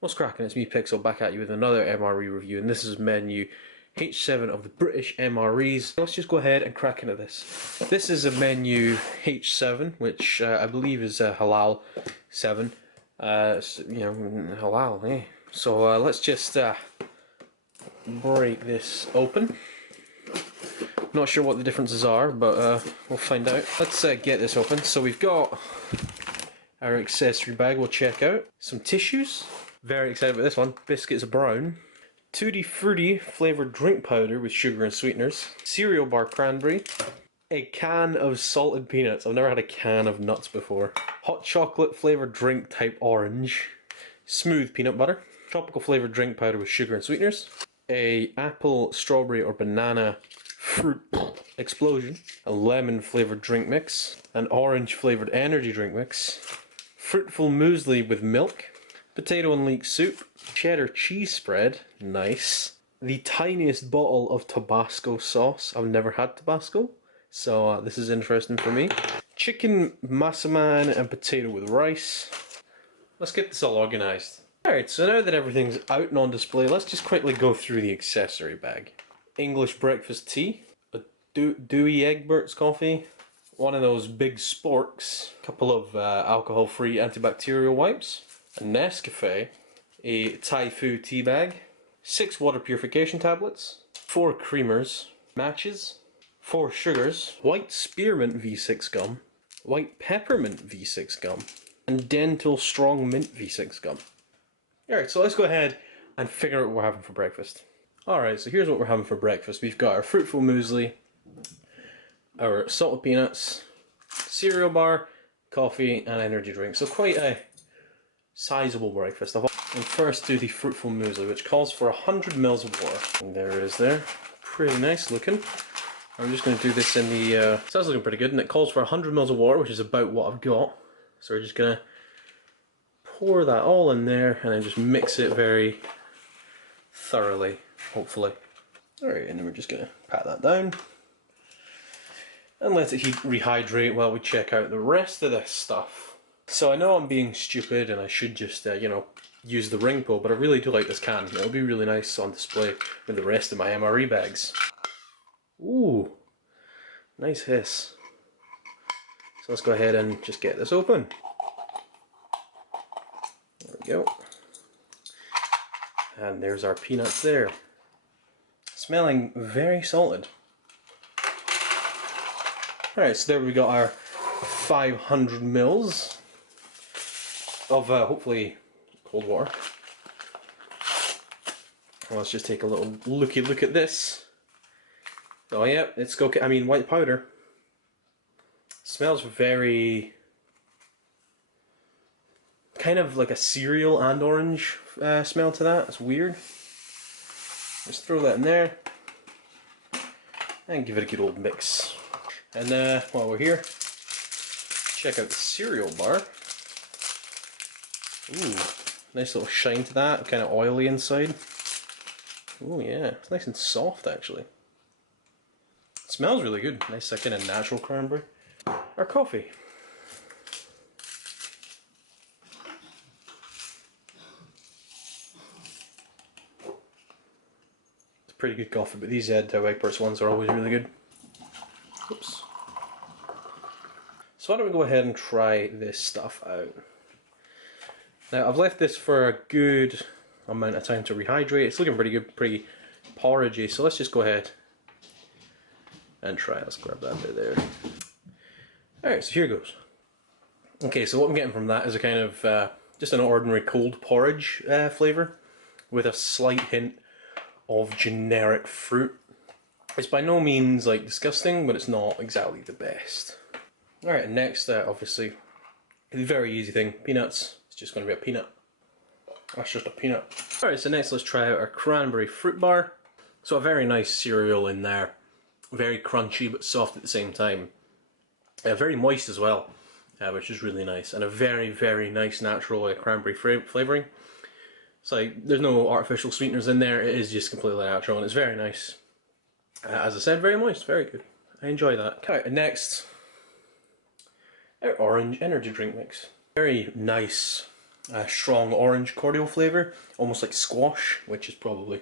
What's cracking? It's me, Pixel, back at you with another MRE review, and this is menu H7 of the British MREs. Let's just go ahead and crack into this. This is a menu H7, which I believe is Halal 7. Halal, eh? So let's just break this open. Not sure what the differences are, but we'll find out. Let's get this open. So we've got our accessory bag we'll check out. Some tissues. Very excited about this one. Biscuits brown. Tutti Frutti flavoured drink powder with sugar and sweeteners. Cereal bar cranberry. A can of salted peanuts. I've never had a can of nuts before. Hot chocolate flavoured drink type orange. Smooth peanut butter. Tropical flavoured drink powder with sugar and sweeteners. A apple, strawberry or banana fruit explosion. A lemon flavoured drink mix. An orange flavoured energy drink mix. Fruitful muesli with milk. Potato and leek soup. Cheddar cheese spread. Nice. The tiniest bottle of Tabasco sauce. I've never had Tabasco, so this is interesting for me. Chicken massaman and potato with rice. Let's get this all organised. Alright, so now that everything's out and on display, let's just quickly go through the accessory bag. English breakfast tea. A Dewey Egbert's coffee. One of those big sporks. A couple of alcohol-free antibacterial wipes. A Nescafe. A Thai food tea bag. 6 water purification tablets. 4 creamers. Matches. 4 sugars. White spearmint V6 gum. White peppermint V6 gum. And dental strong mint V6 gum. Alright, so let's go ahead and figure out what we're having for breakfast. Alright, so here's what we're having for breakfast. We've got our fruitful muesli, our salted peanuts, cereal bar, coffee and energy drink. So quite a sizable breakfast. And first do the fruitful muesli, which calls for 100 mils of water. And there it is there. Pretty nice looking. I'm just going to do this in the... so that's looking pretty good, and it calls for 100 mils of water, which is about what I've got. So we're just going to pour that all in there and then just mix it very thoroughly, hopefully. Alright, and then we're just going to pat that down and let it rehydrate while we check out the rest of this stuff. So I know I'm being stupid and I should just, use the ring pull, but I really do like this can. It'll be really nice on display with the rest of my MRE bags. Ooh, nice hiss. So let's go ahead and just get this open. There we go. And there's our peanuts there. Smelling very salted. Alright, so there we got our 500 mils of hopefully cold water. Well, let's just take a little looky look at this. Oh yeah, it's white powder. Smells very kind of like a cereal and orange smell to that. It's weird. Just throw that in there and give it a good old mix. And while we're here, check out the cereal bar. Ooh, nice little shine to that, kind of oily inside. Ooh yeah, it's nice and soft actually. It smells really good. Nice kind of natural cranberry. Our coffee. It's pretty good coffee, but these Egbert's ones are always really good. Oops. So why don't we go ahead and try this stuff out. Now I've left this for a good amount of time to rehydrate. It's looking pretty good, pretty porridgey, so let's just go ahead and try. Let's grab that bit there. Alright, so here goes. Okay, so what I'm getting from that is a kind of just an ordinary cold porridge flavour with a slight hint of generic fruit. It's by no means like disgusting, but it's not exactly the best. Alright, next obviously the very easy thing, peanuts. It's just going to be a peanut. That's just a peanut. Alright, so next let's try out our cranberry fruit bar. So a very nice cereal in there. Very crunchy but soft at the same time. Very moist as well, which is really nice. And a very, very nice natural cranberry flavouring. It's like, there's no artificial sweeteners in there, it is just completely natural and it's very nice. As I said, very moist, very good. I enjoy that. Alright, next, our orange energy drink mix. Very nice a strong orange cordial flavour, almost like squash, which is probably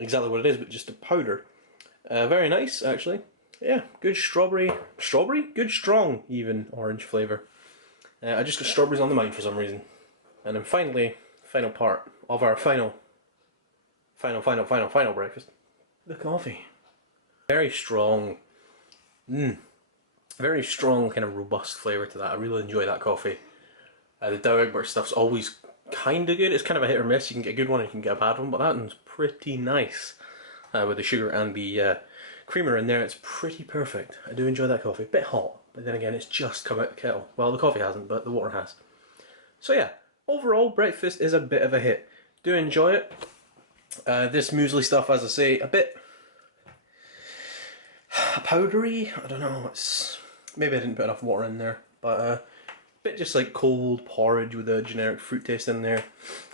exactly what it is, but just a powder. Very nice, actually. Yeah, good strawberry, good strong even orange flavour. I just got strawberries on the mind for some reason. And then finally, final part of our final breakfast. The coffee. Very strong. Very strong kind of robust flavour to that. I really enjoy that coffee. The Dow Egbert stuff's always kind of good. It's kind of a hit or miss. You can get a good one and you can get a bad one, but that one's pretty nice. With the sugar and the creamer in there, it's pretty perfect. I do enjoy that coffee. Bit hot, but then again, it's just come out the kettle. Well, the coffee hasn't, but the water has. So yeah, overall, breakfast is a bit of a hit. Do enjoy it. This muesli stuff, as I say, a bit powdery. I don't know. It's maybe I didn't put enough water in there, but a bit just like cold porridge with a generic fruit taste in there.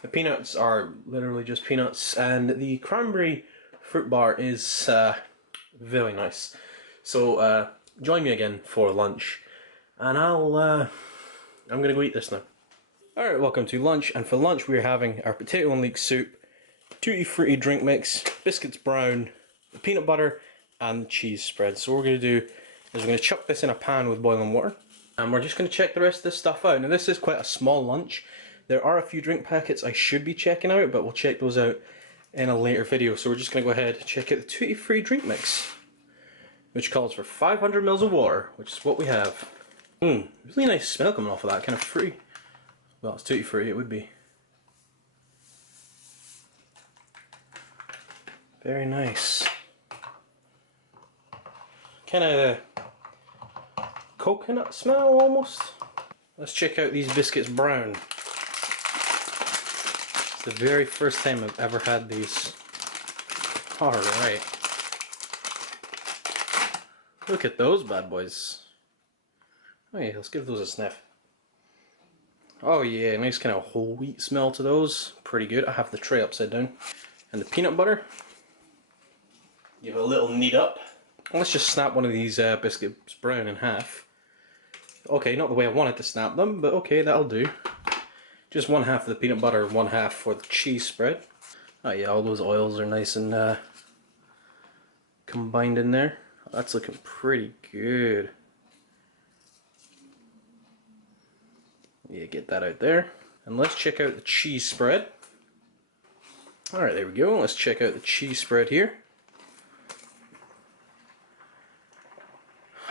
The peanuts are literally just peanuts, and the cranberry fruit bar is very nice. So join me again for lunch, and I'm gonna go eat this now. Alright, welcome to lunch, and for lunch we're having our potato and leek soup, tutti frutti drink mix, biscuits brown, the peanut butter, and the cheese spread. So what we're going to do is we're going to chuck this in a pan with boiling water, and we're just going to check the rest of this stuff out. Now this is quite a small lunch. There are a few drink packets I should be checking out, but we'll check those out in a later video. So we're just going to go ahead and check out the tutti frutti drink mix, which calls for 500 ml of water, which is what we have. Really nice smell coming off of that, kind of fruity. Well, it's tutti frutti, it would be. Very nice. Kind of coconut smell almost. Let's check out these biscuits brown. It's the very first time I've ever had these. Alright. Look at those bad boys. Oh yeah, let's give those a sniff. Oh yeah, nice kind of whole wheat smell to those. Pretty good. I have the tray upside down. And the peanut butter. Give it a little knead up. Let's just snap one of these biscuits brown in half. Okay, not the way I wanted to snap them, but okay, that'll do. Just one half of the peanut butter, one half for the cheese spread. Oh yeah, all those oils are nice and combined in there. That's looking pretty good. Yeah, get that out there. And let's check out the cheese spread. Alright, there we go. Let's check out the cheese spread here.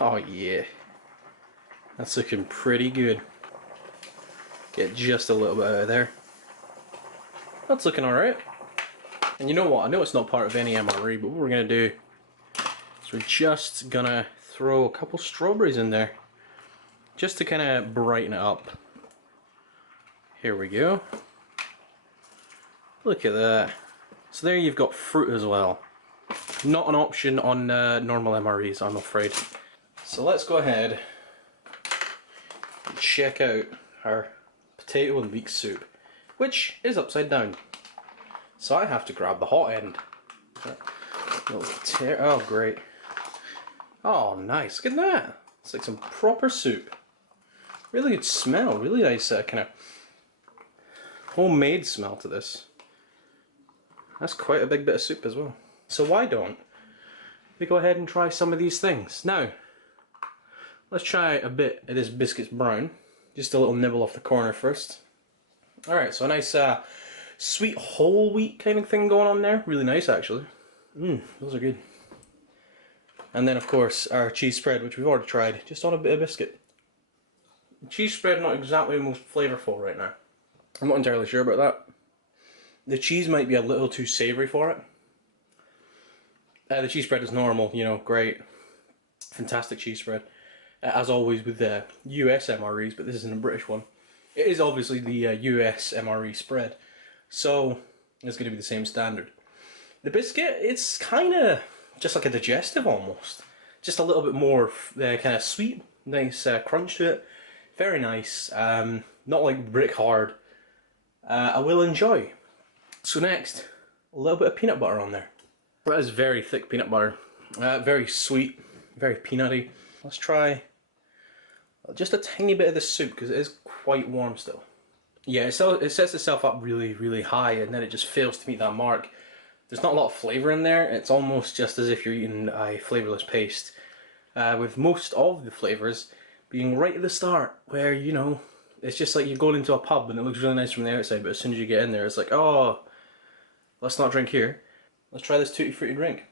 Oh yeah. That's looking pretty good. Get just a little bit out of there. That's looking alright. And you know what? I know it's not part of any MRE, but what we're going to do is we're just going to throw a couple strawberries in there. Just to kind of brighten it up. Here we go. Look at that. So there you've got fruit as well. Not an option on normal MREs, I'm afraid. So let's go ahead and check out our potato and leek soup, which is upside down. So I have to grab the hot end. Oh great. Oh nice, look at that. It's like some proper soup. Really good smell, really nice kind of homemade smell to this. That's quite a big bit of soup as well. So why don't we go ahead and try some of these things. Now, let's try a bit of this biscuits brown. Just a little nibble off the corner first. Alright, so a nice sweet whole wheat kind of thing going on there. Really nice actually. Those are good. And then of course our cheese spread, which we've already tried, just on a bit of biscuit. The cheese spread not exactly the most flavourful right now. I'm not entirely sure about that. The cheese might be a little too savoury for it. The cheese spread is normal, you know, great. Fantastic cheese spread. As always with the US MREs, but this isn't a British one. It is obviously the US MRE spread. So, it's going to be the same standard. The biscuit, it's kind of just like a digestive almost. Just a little bit more kind of sweet, nice crunch to it. Very nice. Not like brick hard. I will enjoy. So next, a little bit of peanut butter on there. That is very thick peanut butter. Very sweet, very peanutty. Let's try just a tiny bit of the soup because it is quite warm still. Yeah, it sets itself up really, really high, and then it just fails to meet that mark. There's not a lot of flavour in there. It's almost just as if you're eating a flavourless paste, with most of the flavours being right at the start, where, you know, it's just like you're going into a pub and it looks really nice from the outside, but as soon as you get in there, it's like, oh, let's not drink here. Let's try this Tutti Frutti drink.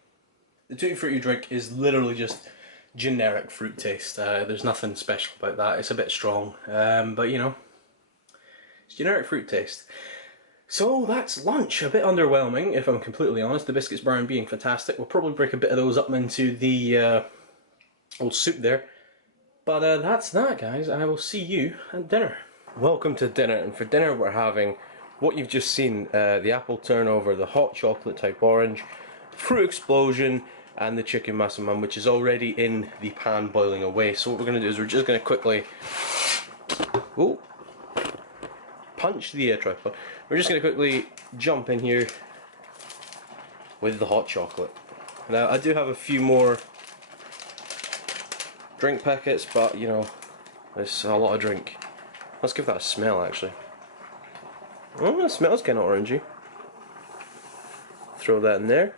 The Tutti Frutti drink is literally just generic fruit taste. There's nothing special about that. It's a bit strong, but you know, it's generic fruit taste. So that's lunch. A bit underwhelming, if I'm completely honest. The biscuits brown being fantastic. We'll probably break a bit of those up into the old soup there. But that's that, guys. I will see you at dinner. Welcome to dinner, and for dinner we're having what you've just seen, the apple turnover, the hot chocolate type orange, fruit explosion, and the chicken massaman, which is already in the pan boiling away. So what we're going to do is we're just going to quickly punch the tripod. We're just going to quickly jump in here with the hot chocolate. Now I do have a few more drink packets, but you know, it's a lot of drink. Let's give that a smell actually. Oh, it smells kind of orangey. Throw that in there.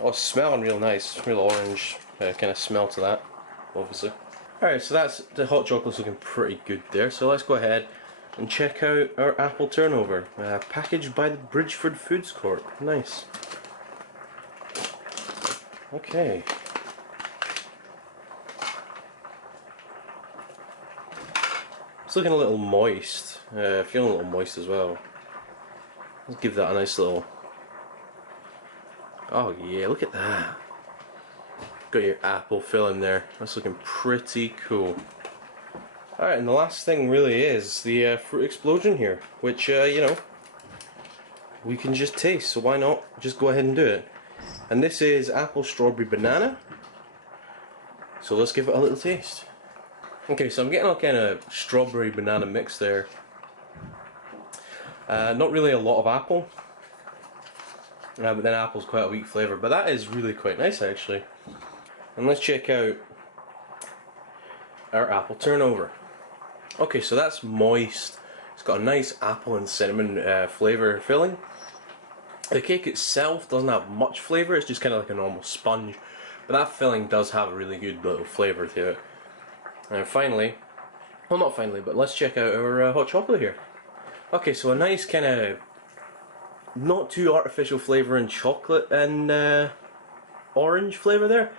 Oh, it's smelling real nice, real orange kind of smell to that, obviously. Alright, so that's the hot chocolate's looking pretty good there. So let's go ahead and check out our apple turnover, packaged by the Bridgeford Foods Corp. Nice. Okay. It's looking a little moist. Feeling a little moist as well. Let's give that a nice little. Oh yeah, look at that. Got your apple filling there. That's looking pretty cool. Alright, and the last thing really is the fruit explosion here, which, you know, we can just taste, so why not just go ahead and do it. And this is apple, strawberry, banana. So let's give it a little taste. Okay, so I'm getting a kind of strawberry banana mix there. Not really a lot of apple, but then apple's quite a weak flavour. But that is really quite nice actually. And let's check out our apple turnover. Okay, so that's moist. It's got a nice apple and cinnamon flavour filling. The cake itself doesn't have much flavour, it's just kind of like a normal sponge. But that filling does have a really good little flavour to it. And finally, well not finally, but let's check out our hot chocolate here. Okay, so a nice kind of not too artificial flavour in chocolate and orange flavour there.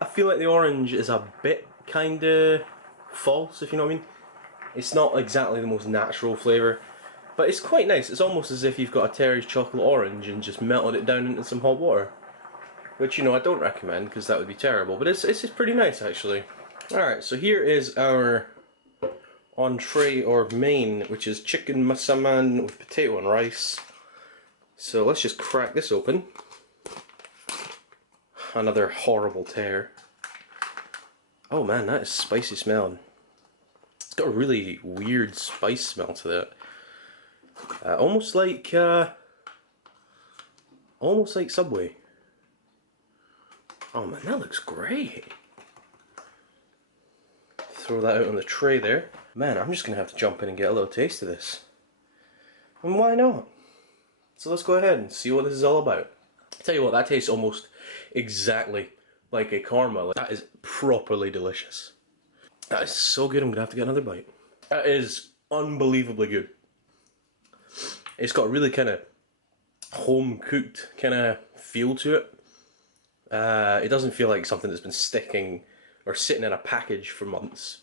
I feel like the orange is a bit kind of false, if you know what I mean. It's not exactly the most natural flavour, but it's quite nice. It's almost as if you've got a Terry's chocolate orange and just melted it down into some hot water. Which, you know, I don't recommend because that would be terrible, but it's pretty nice actually. Alright, so here is our entree or main, which is chicken massaman with potato and rice. So let's just crack this open. Another horrible tear. Oh man, that is spicy smelling. It's got a really weird spice smell to that. Almost like Subway. Oh man, that looks great. Throw that out on the tray there. Man, I'm just gonna have to jump in and get a little taste of this. And why not? So let's go ahead and see what this is all about. I'll tell you what, that tastes almost exactly like a caramel. That is properly delicious. That is so good, I'm gonna have to get another bite. That is unbelievably good. It's got a really kind of home cooked kind of feel to it. It doesn't feel like something that's been sticking or sitting in a package for months.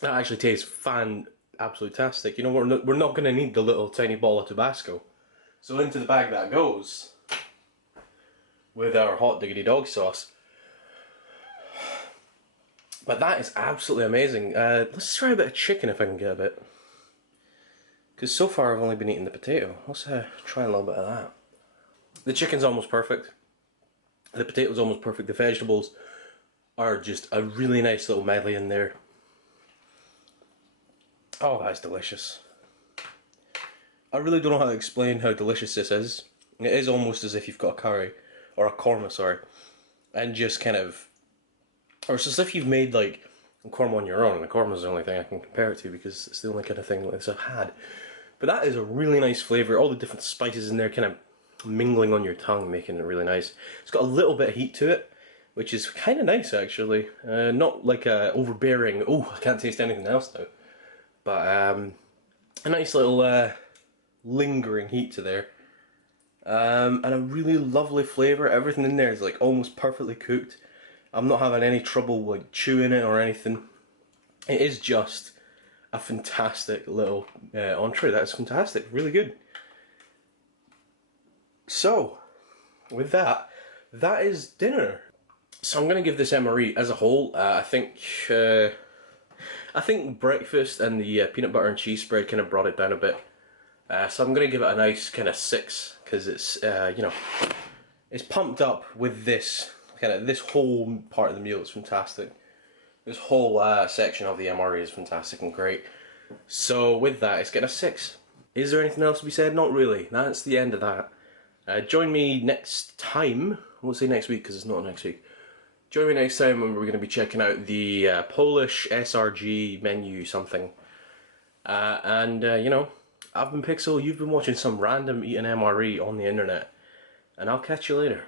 That actually tastes absolute-tastic. You know, we're not going to need the little tiny ball of Tabasco. So into the bag that goes with our hot diggity dog sauce. But that is absolutely amazing. Let's try a bit of chicken if I can get a bit. Because so far I've only been eating the potato. Let's try a little bit of that. The chicken's almost perfect. The potato's almost perfect. The vegetables are just a really nice little medley in there. Oh, that's delicious. I really don't know how to explain how delicious this is. It is almost as if you've got a curry, or a korma, sorry, and just kind of, or it's as if you've made like and korma on your own, and the korma is the only thing I can compare it to because it's the only kind of thing like this I've had. But that is a really nice flavour. All the different spices in there kind of mingling on your tongue, making it really nice. It's got a little bit of heat to it, which is kind of nice actually. Not like a overbearing, oh, I can't taste anything else now. But a nice little lingering heat to there. And a really lovely flavour. Everything in there is like almost perfectly cooked. I'm not having any trouble like chewing it or anything. It is just a fantastic little entree. That's fantastic, really good. So, with that, that is dinner. So I'm going to give this MRE as a whole. I think breakfast and the peanut butter and cheese spread kind of brought it down a bit. So I'm going to give it a nice kind of 6 because it's you know, it's pumped up with this kind of, this whole part of the meal is fantastic. This whole section of the MRE is fantastic and great. So with that, it's getting a 6. Is there anything else to be said? Not really. That's the end of that. Join me next time. I won't say next week because it's not next week. Join me next time when we're going to be checking out the Polish SRG menu something. You know, I've been Pixel, you've been watching some random eating MRE on the internet. And I'll catch you later.